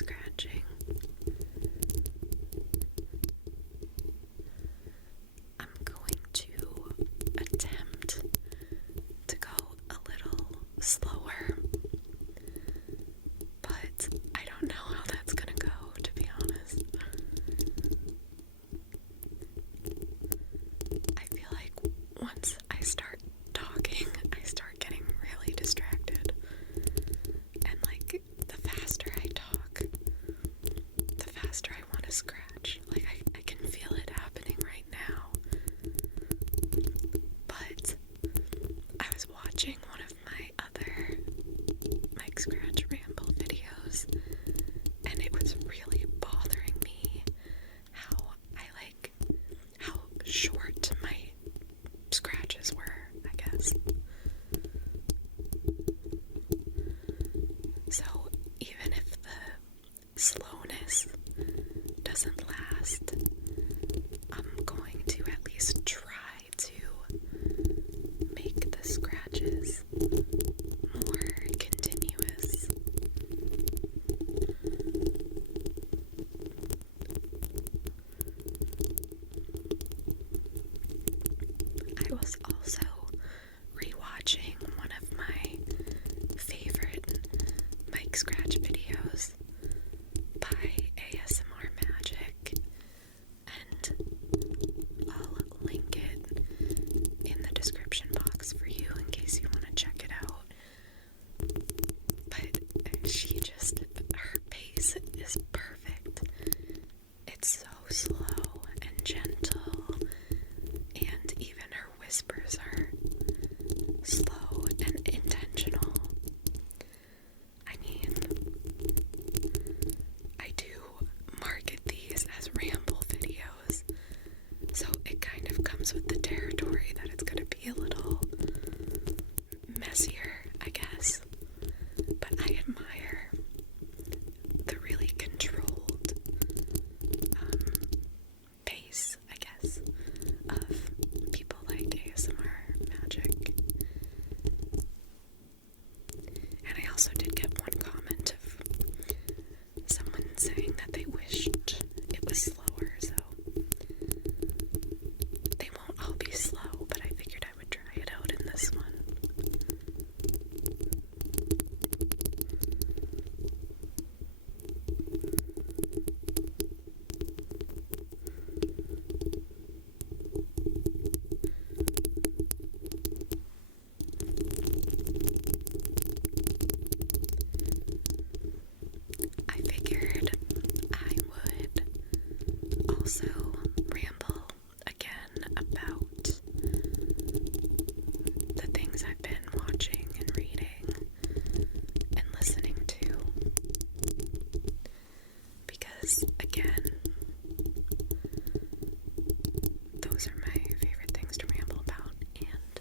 scratching. I'm going to attempt to go a little slower, but I don't know how that's gonna go, to be honest. I feel like once I start talking, I start getting really distracted. And like, the faster I talk, the faster I want to scratch. Like, I can feel it happening right now. But I was watching one of my other mic scratch ramble videos, and it was really bothering me how short my scratches were, I guess. So even if the slowness doesn't last, I'm going to at least try to make the scratches more continuous. I was also rewatching one of my favorite mic scratch videos by ASMR Magic, and I'll link it in the description box for you in case you want to check it out. But her pace is perfect. It's so slow and gentle, and even her whispers are slow and intentional. I mean, I do market these as ramble videos, so it kind of comes with the territory that it's gonna be a little messier, I guess. But I admire the really controlled pace, I guess, of people like ASMR Magic. And I also did get one comment of someone saying that they wished it was slower, so they won't all be slow, but I figured I would try it out in this one. I figured I would also ramble again about the things I've been watching and reading and listening to, because again, those are my favorite things to ramble about, and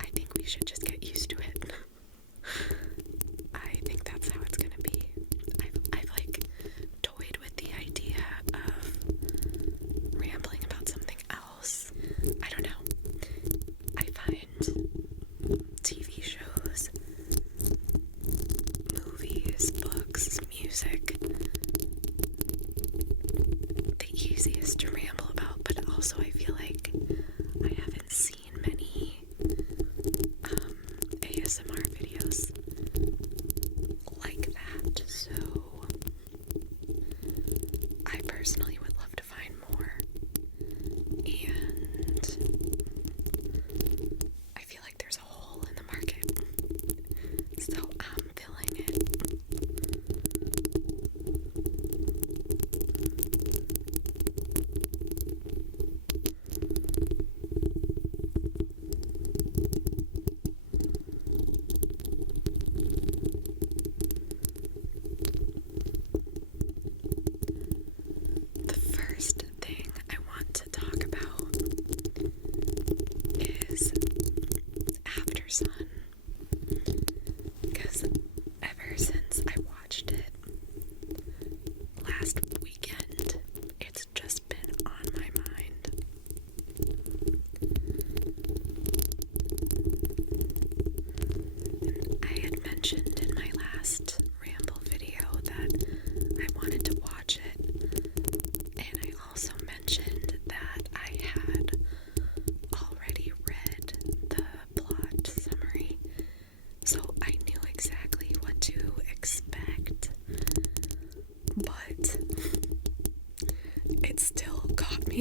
I think we should just get used to it. I think that's how it's gonna be. I've like toyed with the idea of rambling about something else. I don't know. I find TV shows, movies, books, music the easiest to ramble about, but also I feel like I haven't seen many ASMR videos like that, so I personally would love to find more, and I feel like there's a hole in the market, so I'm filling it. The first thing I want to talk about is Aftersun, because ever since I watched it last weekend, it's just been on my mind. And I had mentioned in my last ramble video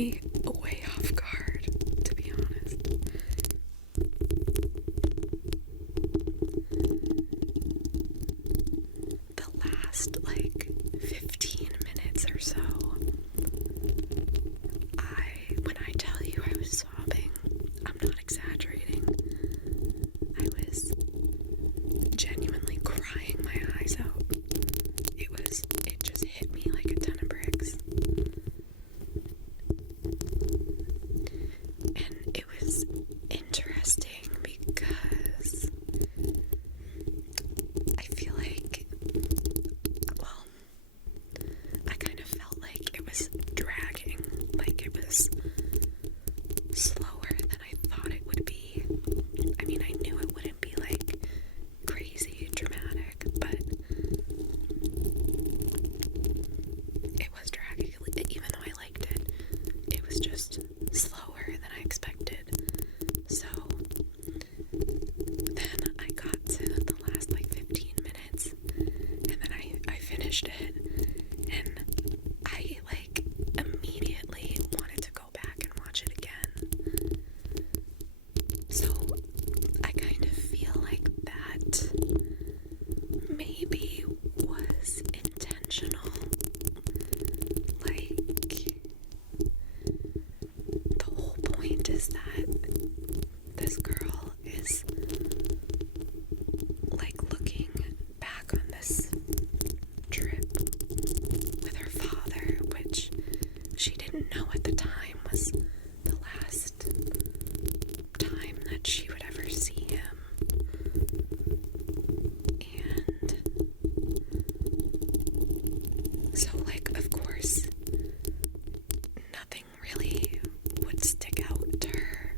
me way off guard, to be honest. The last, 15 minutes or so, when I tell you I was sobbing, I'm not exaggerating. I was genuinely crying my eyes out. It just hit me like a ton of bricks. And it was interesting because I feel like, I kind of felt like it was dragging, like it was slower than I thought it would be. I mean, I knew it wouldn't be crazy dramatic, but it was dragging. Even though I liked it, it was just slower than I expected. So then I got to the last 15 minutes, and then I finished it, and I immediately wanted to go back and watch it again. So I kind of feel like that maybe was intentional. The whole point is that this girl is looking back on this trip with her father, which she didn't know at the time was the last time that she would ever see him. And so of course, nothing really would stick out to her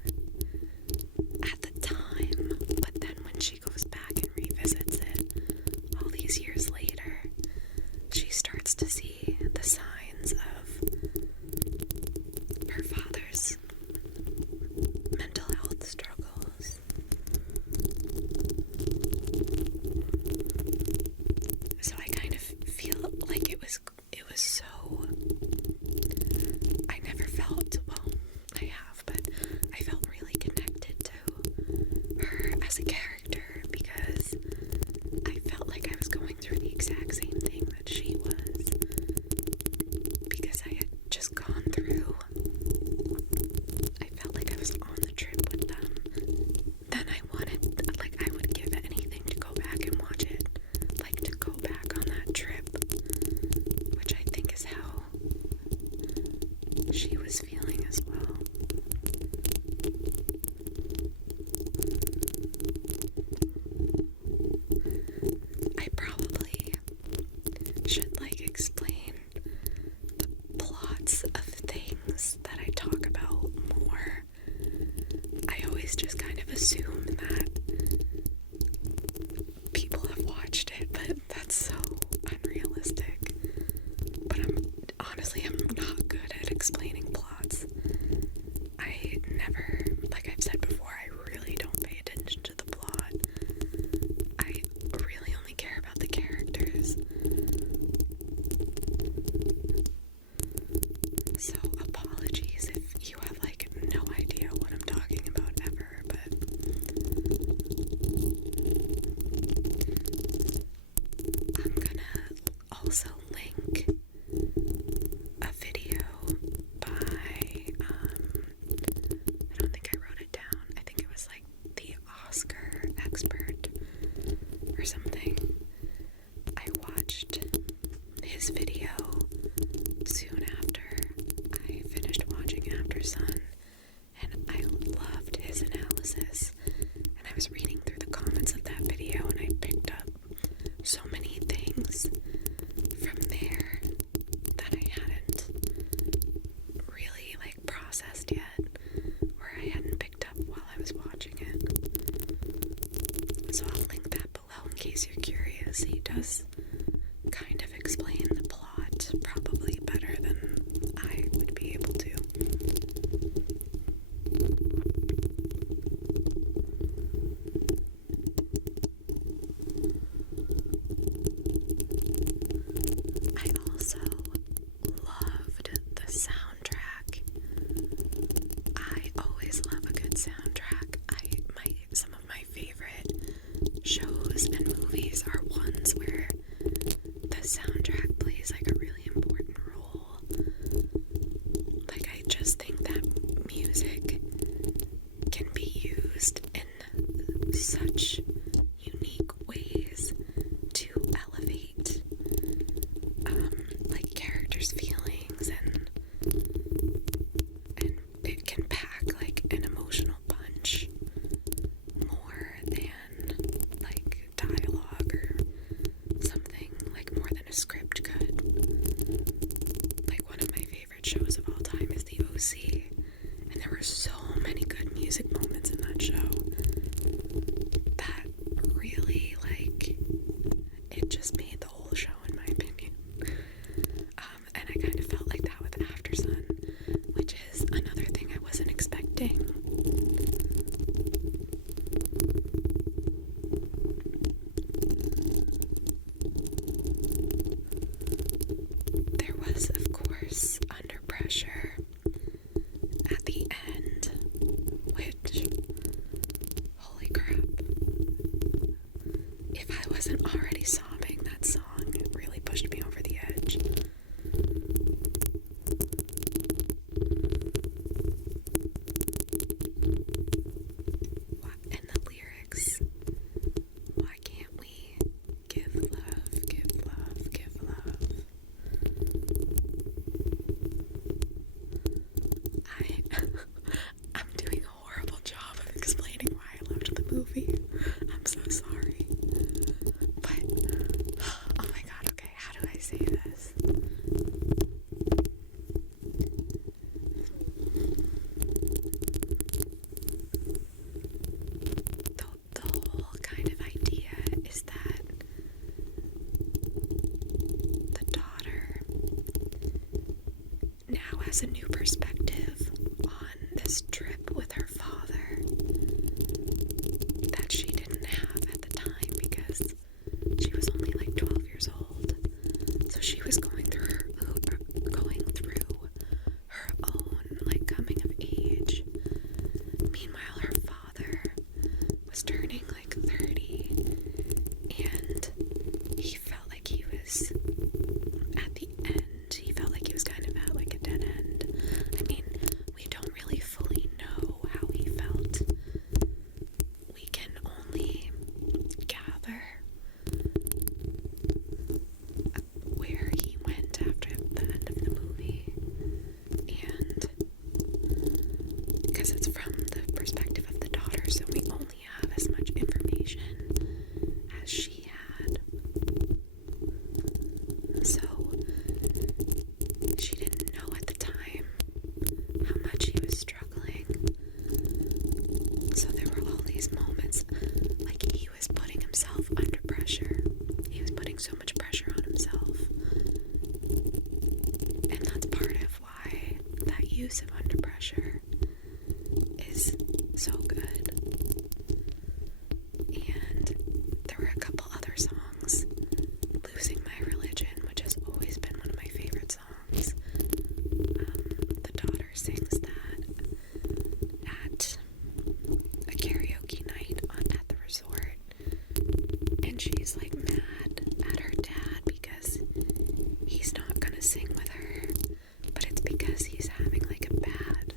at the time, but then when she goes back and revisits it all these years later, she starts to see the signs of her father's mental health struggles. So I kind of feel like it was so, I never felt, I have, but I felt really connected to her as a character because I felt like I was going through the exact same thing that she was, because I had just gone through, I felt like I was on the trip with them. Then I would give anything to go back and watch it, to go back on that trip, which I think is how she was feeling as well. I probably should explain the plots of things that I talk about more. I always just kind of assume that people have watched it, but that's so unrealistic. But I'm not good at explaining plots. I never, like I've said before, I really don't pay attention to the plot. I really only care about the characters. So apologies if you have no idea what I'm talking about ever, but I'm gonna also link a video by, I don't think I wrote it down. I think it was the Oscar expert or something. I watched his video soon after I finished watching Aftersun, and I loved his analysis. And I was reading through the comments of that video, and I picked up so many things from there that I hadn't really processed yet, or I hadn't picked up while I was watching it. So I'll link that below in case you're curious. He does kind of explain the plot probably better than I would be able to. always love a good soundtrack. Some of my favorite shows and movies are ones where the soundtrack plays like a really important role. Like, I just think that music can be used in such unique ways to elevate like characters' feelings, and it can pack like an emotional punch more than like dialogue or something, like more than a script could. Like, one of my favorite shows of all time is The OC, and there were so many good music moments in that show that really, like, it just made the whole show, in my opinion. And I kind of felt like that with Aftersun, which is another thing I wasn't expecting. There was, of course, Under Pressure at the end, which, holy crap, if I wasn't already sobbing, that song really pushed me over the edge. And the lyrics, why can't we give love, give love, give love? I'm doing a horrible job of explaining why I loved the movie. I'm so sorry. But, oh my god, okay, how do I say this? The whole kind of idea is that the daughter now has a new perspective on this trip with her father that she didn't have at the time, because she was only like 12 years old. So she was going through her own like coming of age. Meanwhile, her father was turning like 30, and he felt like he was at the end. He felt like he was kind of at like a dead end. I mean, we don't really fully know how he felt. We can only gather where he went after the end of the movie, and because it's from the perspective of the daughter, so we only have as much information as she had. So she didn't know at the time how much he was struggling. So there were all these moments, like he was putting himself under pressure. He was putting so much pressure on himself. And that's part of why that use of under pressure is so good. And there were a couple other songs. Losing My Religion, which has always been one of my favorite songs. The daughter sings that at a karaoke night at the resort, and she's like mad at her dad because he's not gonna sing with her, but it's because he's having like a bad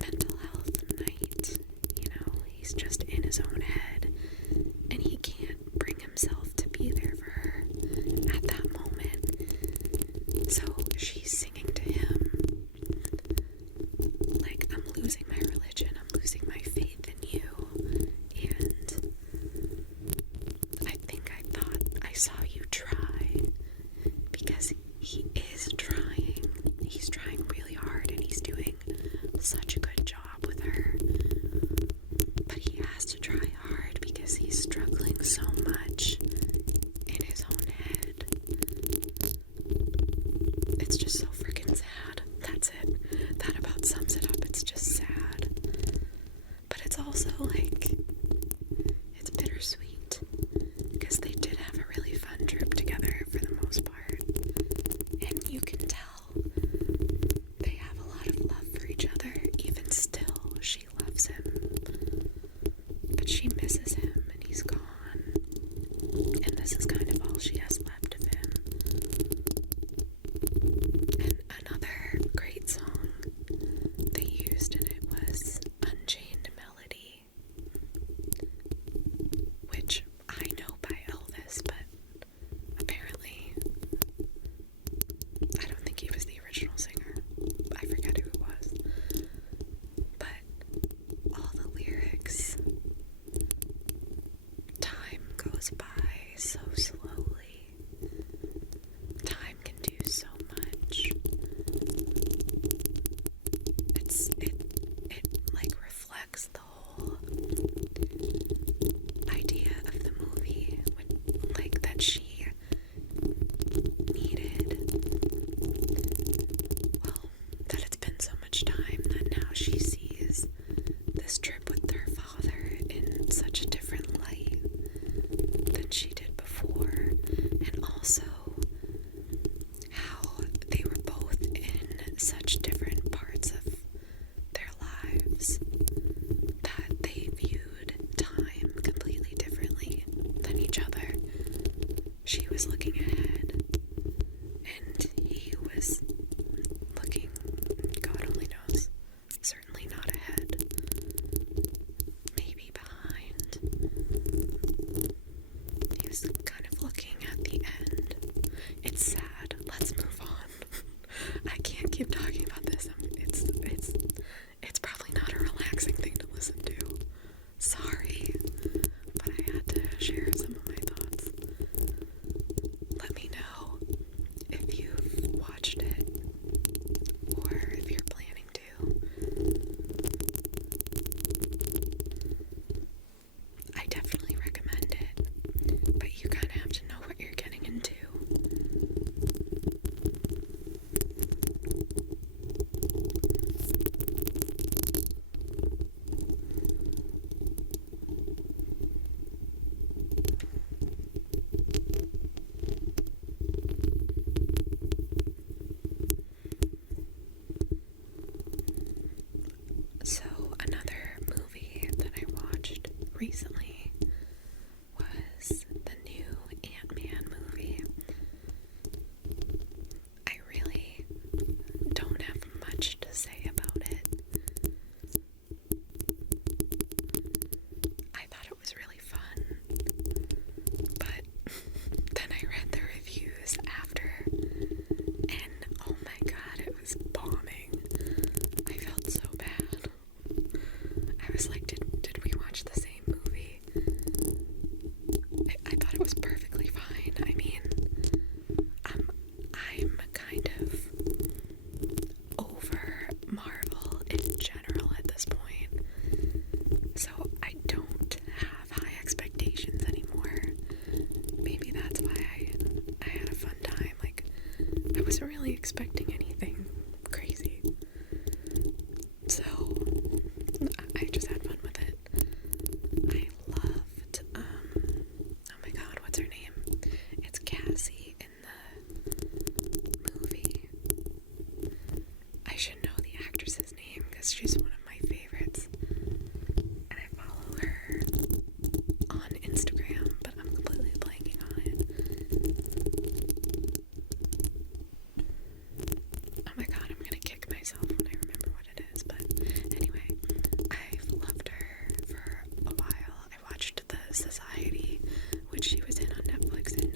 mental health night. You know, he's just in his own head, and he can't bring himself to be there for her at that moment. So she's singing to him like, I'm losing my religion, I'm losing my faith in you, and I think I thought I saw you try, because he is trying. He's trying really hard, and he's doing such a good job with her, but he has to try hard because he's struggling so much in his own head. It's just so freaking sad. That's it. That about sums it up. It's just sad. But it's also like, it's bittersweet, because they did have a really fun trip together for the most part. And you can tell they have a lot of love for each other, even still. recently was the new Ant-Man movie. I really don't have much to say about it. I thought it was really fun, but then I read the reviews after, and oh my god, it was bombing. I felt so bad. I was like, did we watch the same movie? I thought it was perfectly fine. I mean, I'm kind of over Marvel in general at this point, so I don't have high expectations anymore. Maybe that's why I had a fun time. Like, I wasn't really expecting anything crazy, so I just had fun with it. I loved, oh my god, what's her name? It's Cassie in the movie. I should know the actress's name because she's one of my favorites, and I follow her on Instagram, but I'm completely blanking on it. Oh my god, I'm gonna kick myself when I remember what it is, but anyway, I've loved her for a while. I watched The Society, which she was in on Netflix, and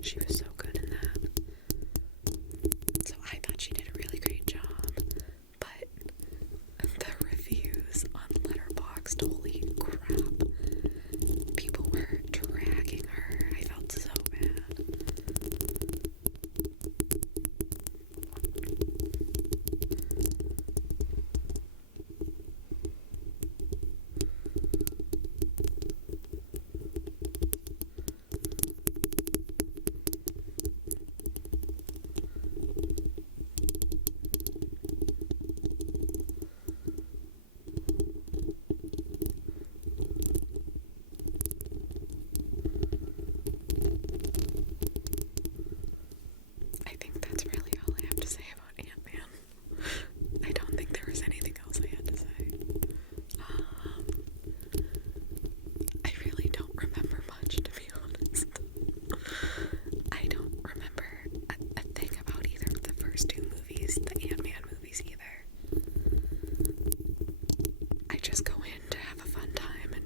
she was so good in that. So I thought she did a really great job, but the reviews on Letterboxd, holy crap. People were dragging her. I felt so bad. I think that's really all I have to say about Ant-Man. I don't think there was anything else I had to say. I really don't remember much, to be honest. I don't remember a thing about either of the first two movies, the Ant-Man movies, either. I just go in to have a fun time and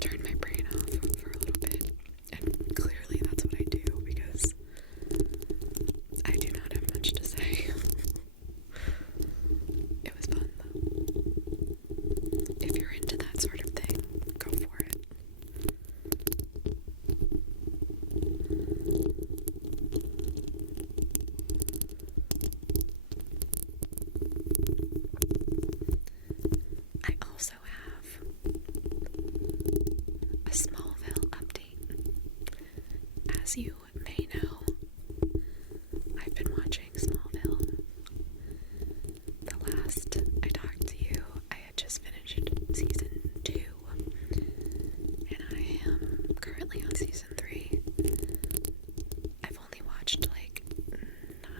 turn my brain off for a little bit, and clearly that's what I do, because I do not have much to say. It was fun, though. If you're into that sort of thing, go for it. I also have a Smallville update. As you may know, I've been watching Smallville. The last I talked to you, I had just finished season 2, and I am currently on season 3. I've only watched like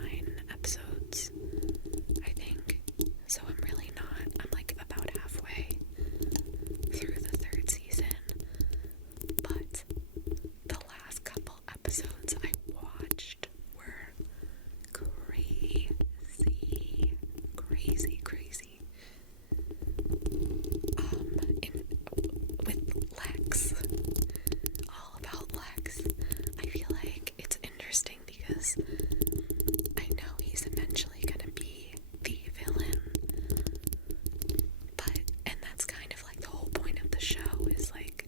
9 episodes, I think, so I'm really not. I'm like about halfway through the 3rd season, but the last couple episodes I watched were crazy. With Lex, all about Lex. I feel like it's interesting because I know he's eventually gonna be the villain, and that's kind of like the whole point of the show, is like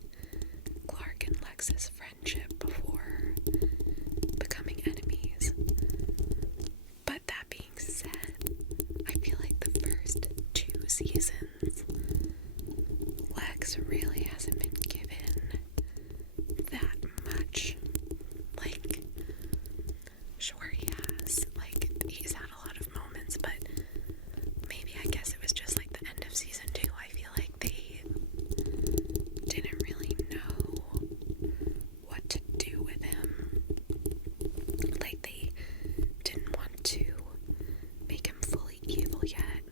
Clark and Lex's friendship before becoming enemies. But that being said, I feel like the first 2 seasons, Lex really hasn't been given that much. Like, sure he has. Like, he's had a lot of moments, but maybe I guess it was just like the end of season 2. I feel like they didn't really know what to do with him. Like, they didn't want to make him fully evil yet,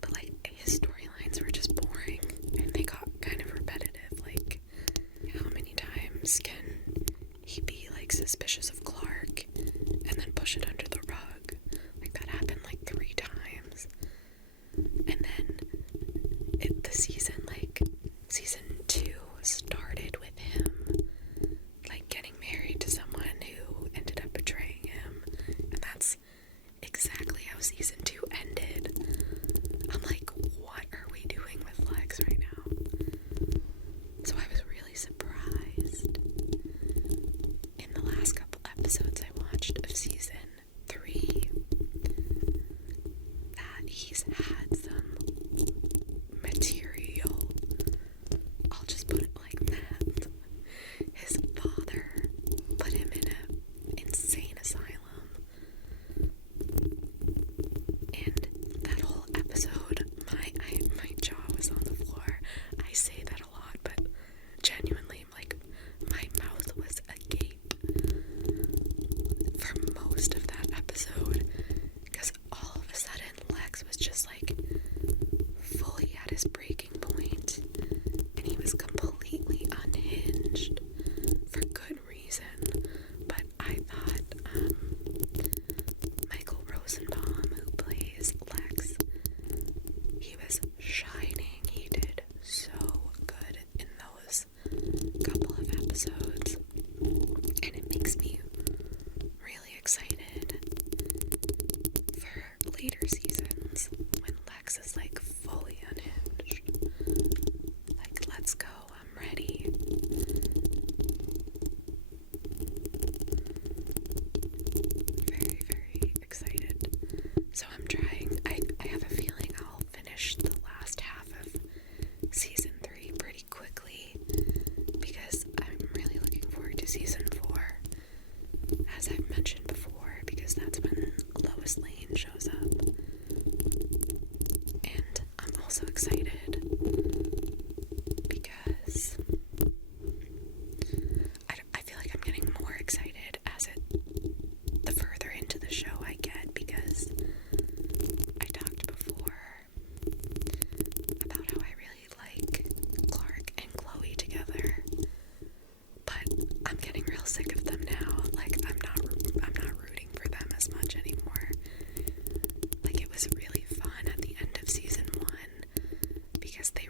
but like his storylines were just boring, and they got kind of also excited because I feel like I'm getting more excited as the further into the show I get, because I talked before about how I really like Clark and Chloe together, but I'm getting real sick of them now. Like, I'm not rooting for them as much anymore. Like, it was really fun at the end of season 1 because they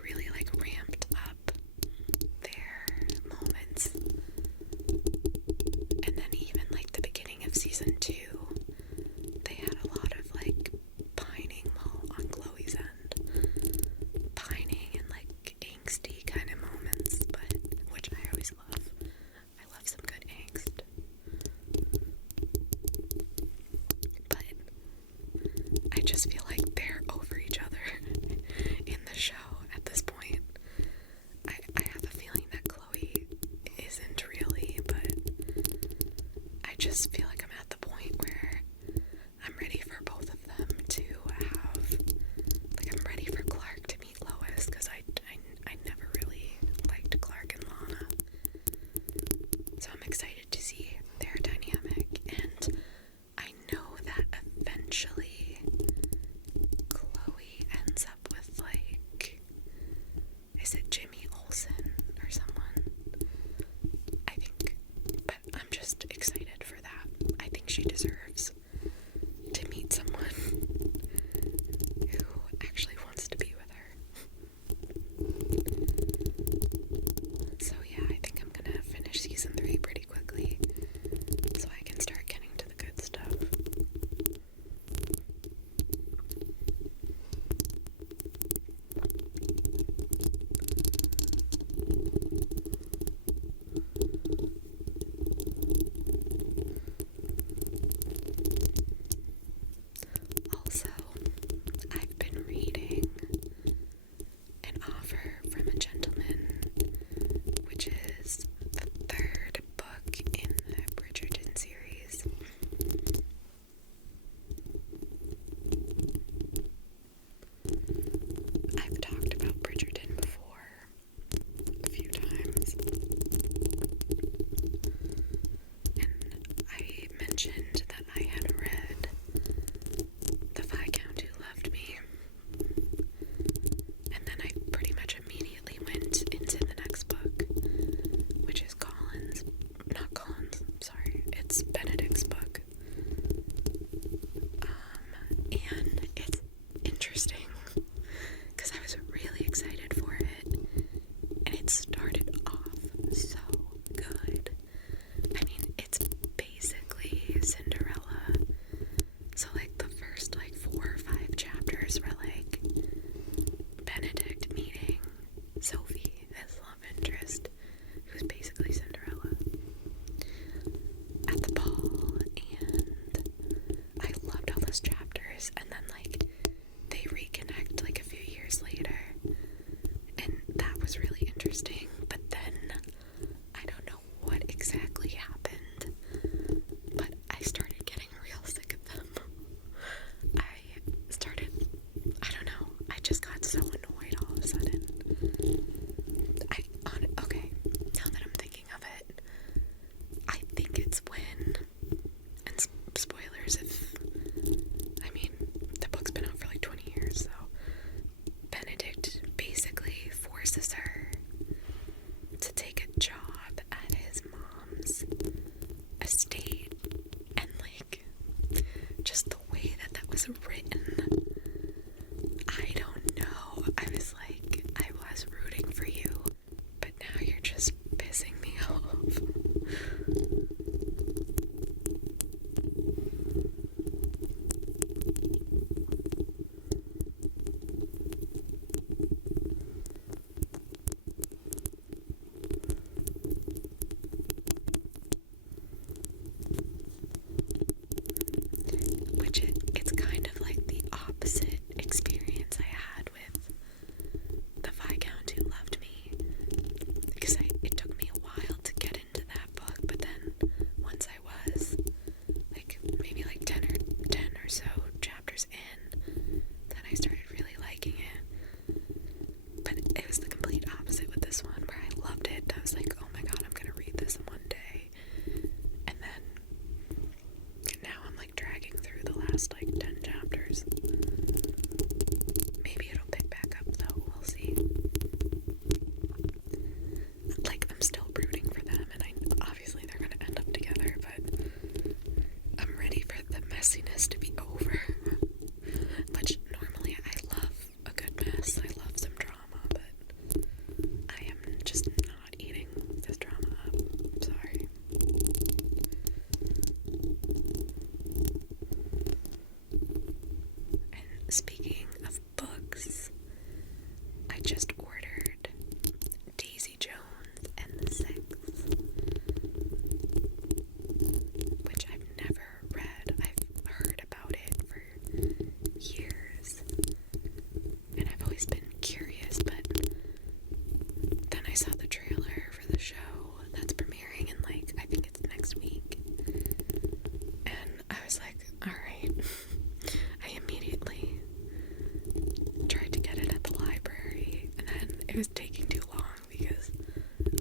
it was taking too long because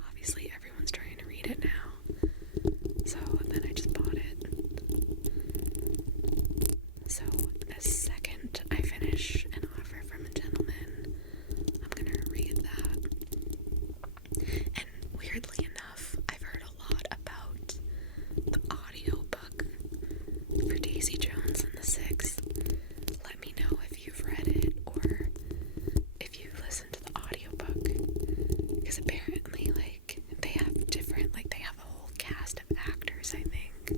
obviously everyone's trying to read it now. So then I just bought it. So the second I finish An Offer from a Gentleman, I'm gonna read that. And weirdly enough, I've heard a lot about the audiobook for Daisy Jones and the Six. Let me know if you've read it or if you've listened to the audiobook, because apparently, like, they have different, like, they have a whole cast of actors, I think,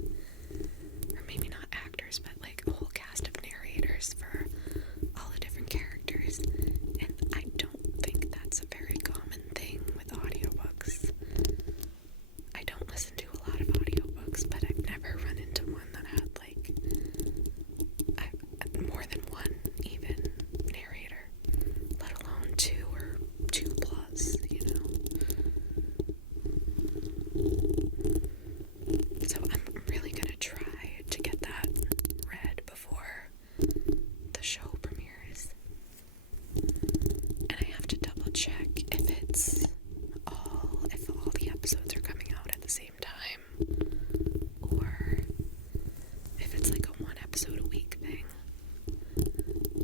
or maybe not actors, but like a whole cast of narrators for all the different characters, and I don't think that's a very common thing with audiobooks. I don't listen to a lot of audiobooks, but I've never run into one that had like more than one even narrator, let alone two or two plus, you know. So I'm really gonna try to get that read before the show premieres. And I have to double check if all the episodes are coming out at the same time, or if it's like a one episode a week thing.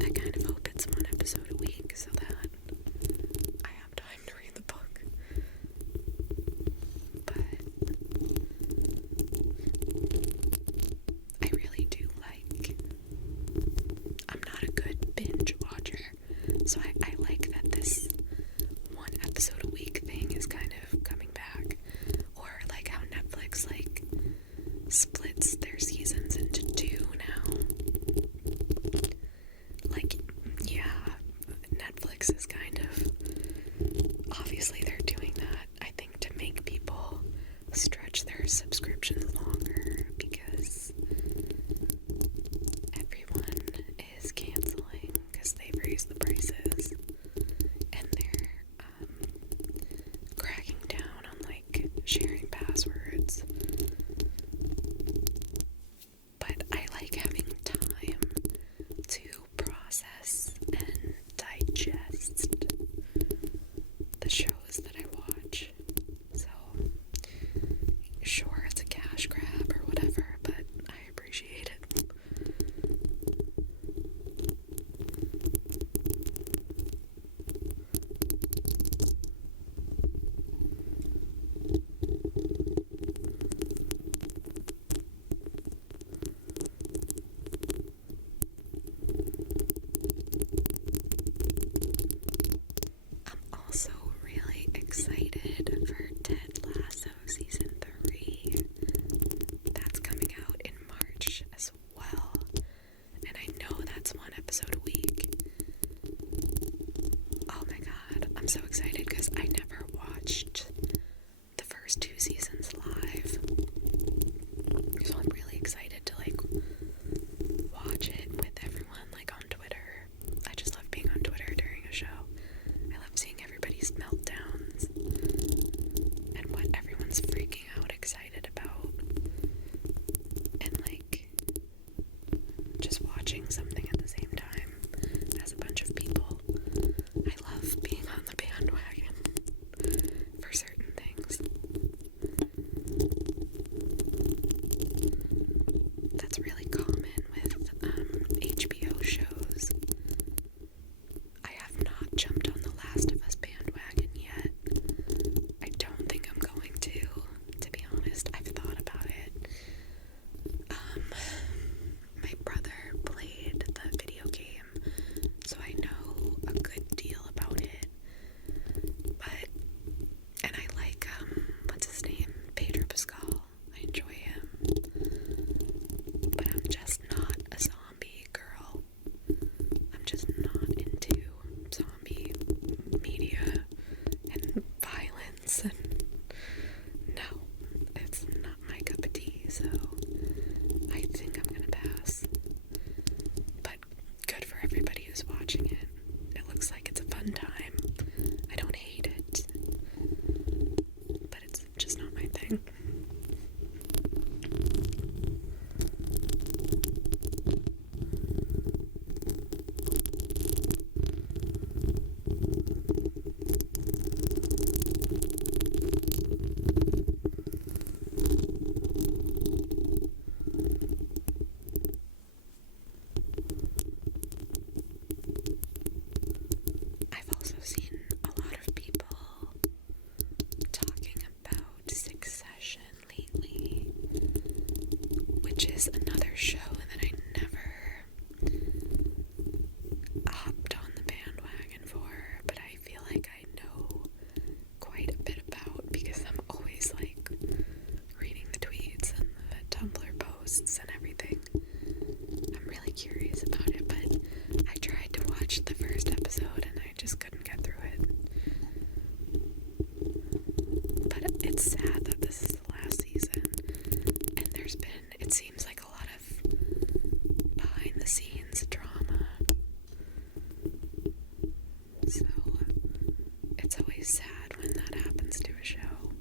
I kind of hope it's one episode a week so that I have time to read the book. But I really do like, I'm not a good binge watcher, so I like that this one episode a week thing is kind of coming back, or like how Netflix like splits their seasons into two now. Like, yeah, Netflix is kind of, obviously they're doing that, I think, to make people stretch their subscriptions longer, because everyone is canceling because they've raised the prices, and they're cracking down on like sharing passwords. But I like having time to process and digest the shows that I watch. So sure, it's a cash grab or whatever, but I appreciate it. I'm also really excited for Ted Lasso season 3. That's coming out in March as well, and I know that's one episode a week. Oh my god, I'm so excited because I never watched the first 2 seasons live, so I'm really excited to like watch it with everyone, like on Twitter. I just love being on Twitter during a show. I love seeing everybody's meltdowns and what everyone's freaking out excited about, and like just watching something at the same time as a bunch of people. I love being on the bandwagon. also seen a lot of people talking about Succession lately, which is another show that I never hopped on the bandwagon for, but I feel like I know quite a bit about because I'm always like reading the tweets and the Tumblr posts and everything. I'm really curious about it, but I tried to watch the first episode and I just couldn't get through it. But it's sad that this is the last season, and there's been, it seems like a lot of behind the scenes drama. So it's always sad when that happens to a show.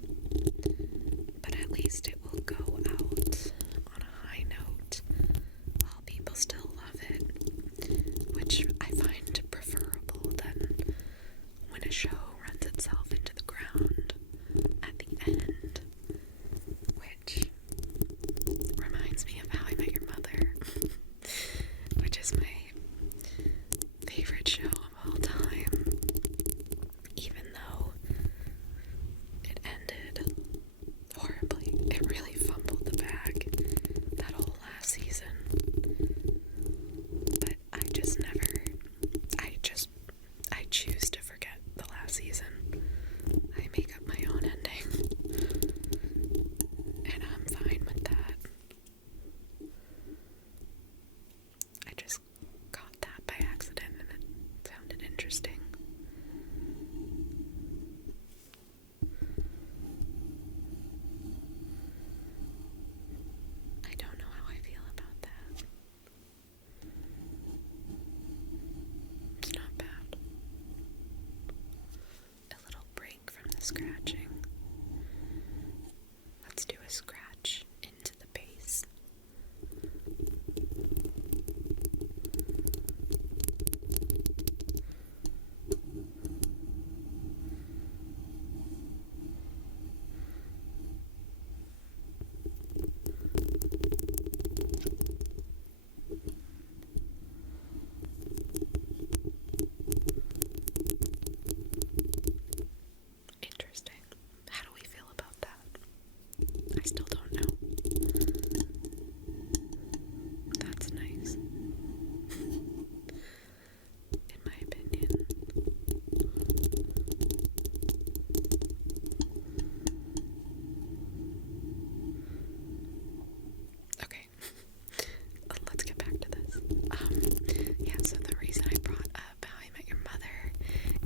But at least it will go out on a high note while people still love it, which I find preferable than when a show runs itself into the ground at the end, which reminds me of How I Met Your Mother, which is my favorite show of all time, even though it ended horribly. It really fumbled the bag that whole last season. But I choose to forget the last season. I make up my own ending. And I'm fine with that. I just caught that by accident and it sounded interesting. I don't know how I feel about that. It's not bad. A little break from the scratching. Let's do a scratch into the bass. Interesting. How do we feel about that? I still don't know. That's nice. In my opinion. Okay. Let's get back to this. Yeah, so the reason I brought up How I Met Your Mother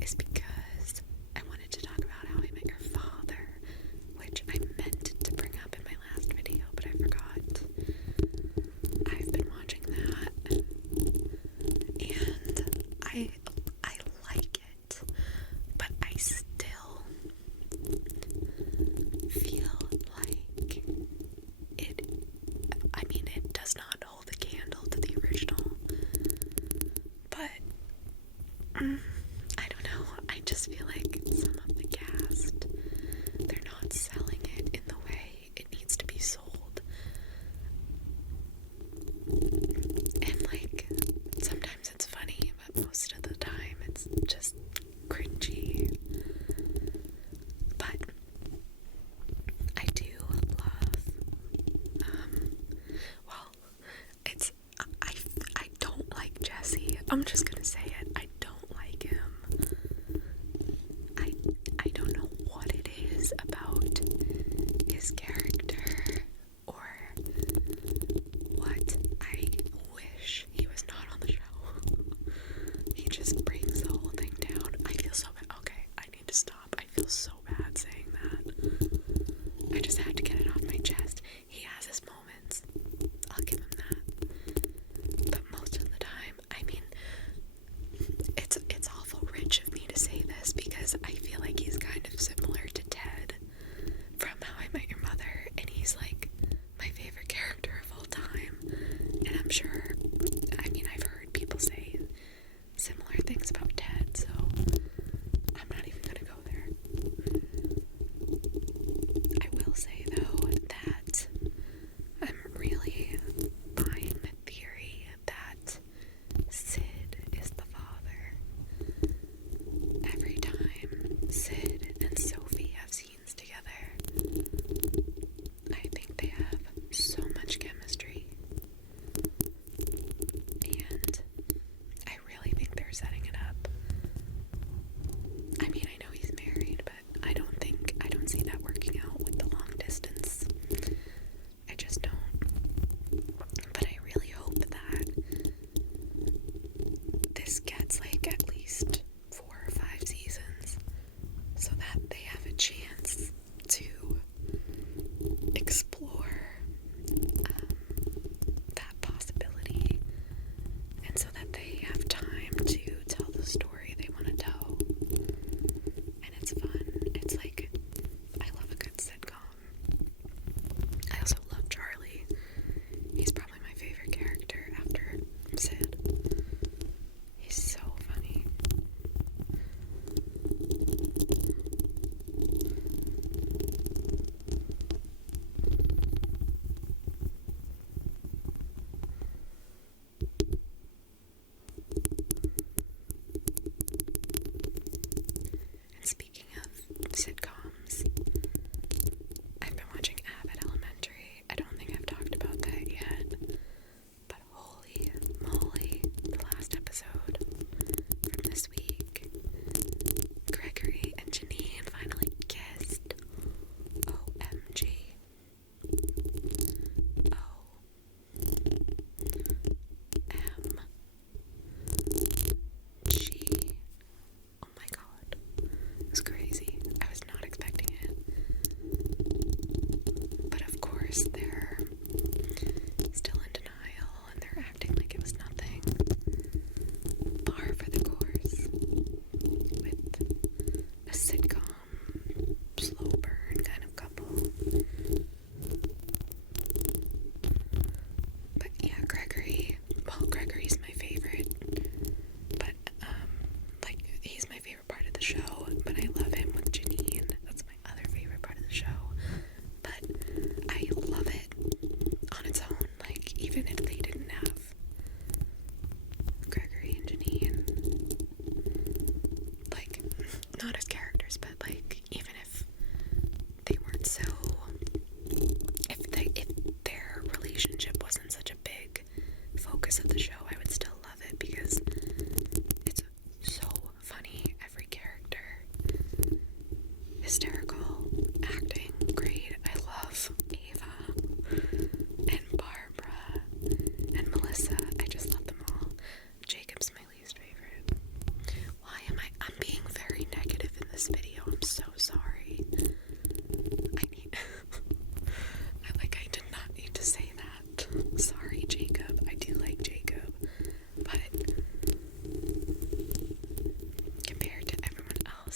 is because I wanted to talk about How I Met Your Father, which I meant to bring up in my last video, but I forgot. I've been watching that, and I like it, but I still feel like it does not hold a candle to the original, but I don't know, I just feel like some of the cast, they're not selling it in the way it needs to be sold, and like, sometimes it's funny, but most of the time it's just cringy. But I do love, I don't like Jesse. I'm just gonna say it. I don't like him.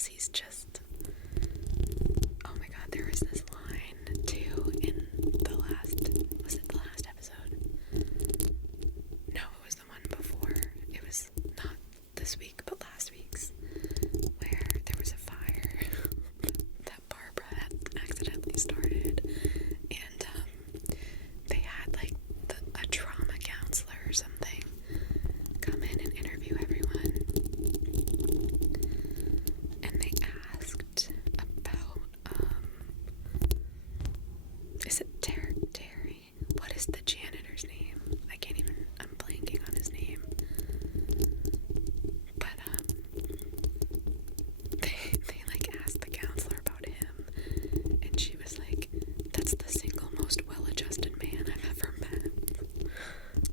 he's just, oh my god, there was this line too in the last, was it the last episode? No, it was the one before. It was not this week, but last week's, where there was a fire that Barbara had accidentally started, and they had like a trauma counselor or something come in and interview everyone, and they asked about is it Terry? What is the janitor's name? I'm blanking on his name. But they like asked the counselor about him, and she was like, that's the single most well-adjusted man I've ever met,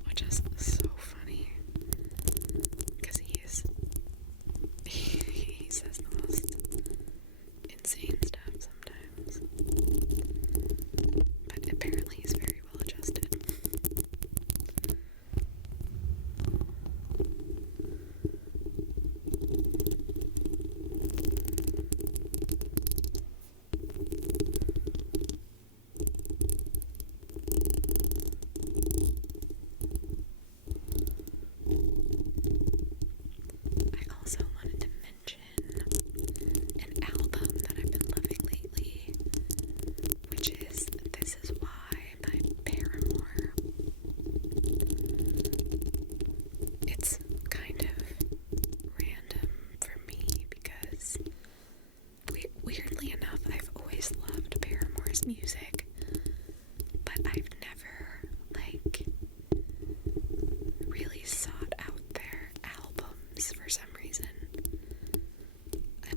which is so funny, because he says the most insane stuff sometimes, but apparently he's very well-adjusted. I also wanted to mention an album that I've been loving lately, which is This Is Why by Paramore. It's kind of random for me because weirdly enough, I've always loved Paramore's music, but I've never like really sought out their albums for some reason,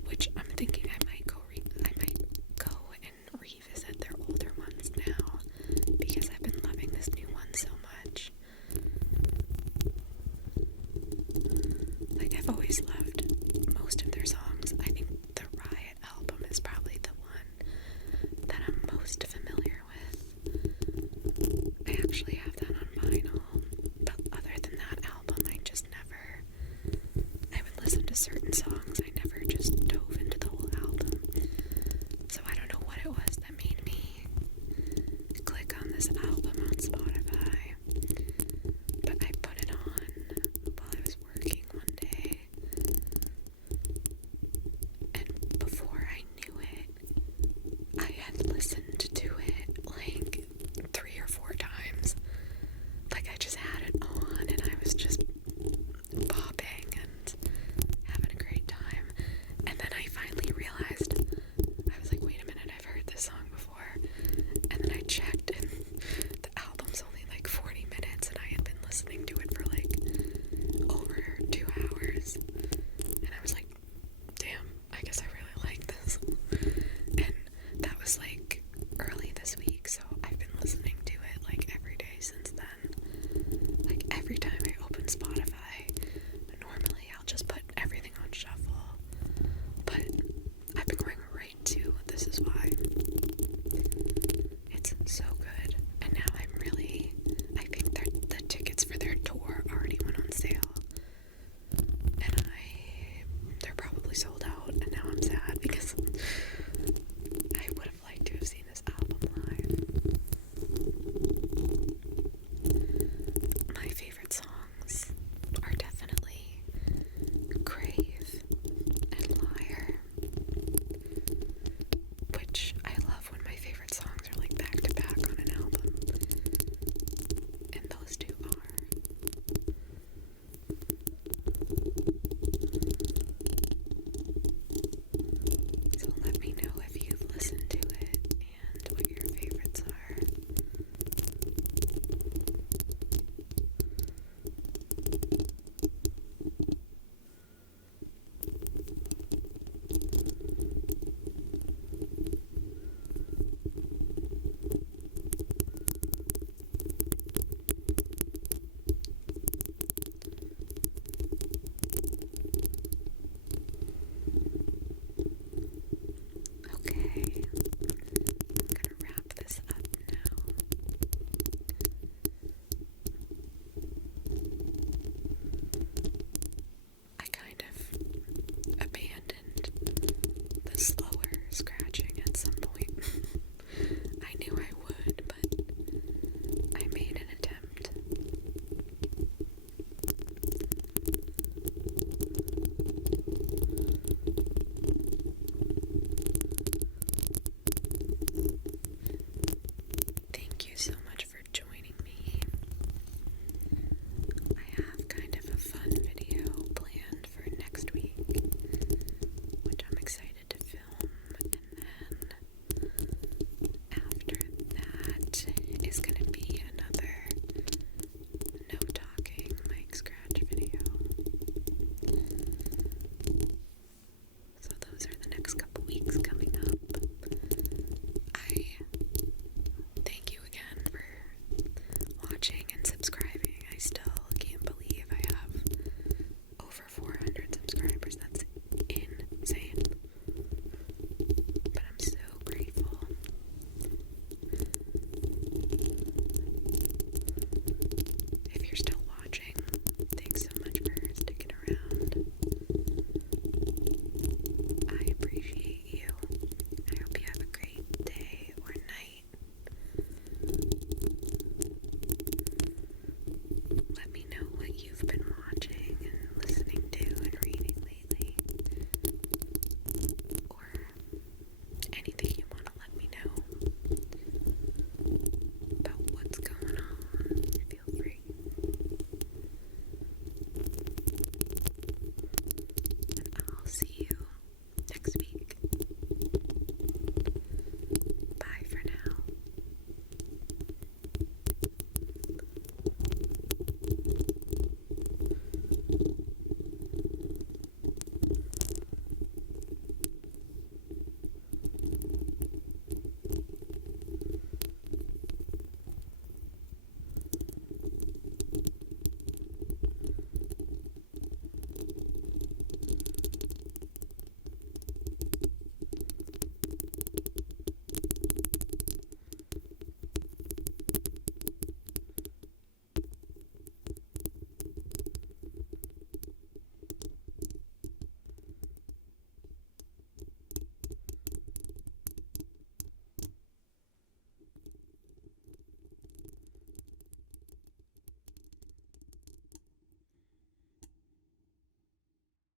which I'm thinking I might go and revisit their older ones now, because I've been loving this new one so much. Like, I've always loved most of their songs. I think the Riot album is probably the one that I'm most familiar with. I actually have that on vinyl, but other than that album, I would listen to certain songs, I never just dove into the whole album. So I don't know what it was that made me click on this album on Spotify, but I put it on while I was working one day, and before I knew it, I had listened to it like 3 or 4 times. Like, I just had it on and I was just bopping and having a great time. And then I finally realized, I was like, wait a minute, I've heard this song before. And then I checked, and the album's only like 40 minutes, and I had been listening to it for like over 2 hours. And I was like, damn, I guess I really like this. And that was like early this week, so I've been listening to it like every day since then. Like, every time I open Spotify, normally I'll just put everything on shuffle, but I've been going right to This Is Why. It's so good, and now I think the tickets for their tour already went on sale, and they're probably sold out, and now I'm sad because I would have liked to have seen this album live. My favorite songs are definitely Crave and Liar, which I love when my favorite songs are like back to back on an album, and those two are. So let me know if you've listened to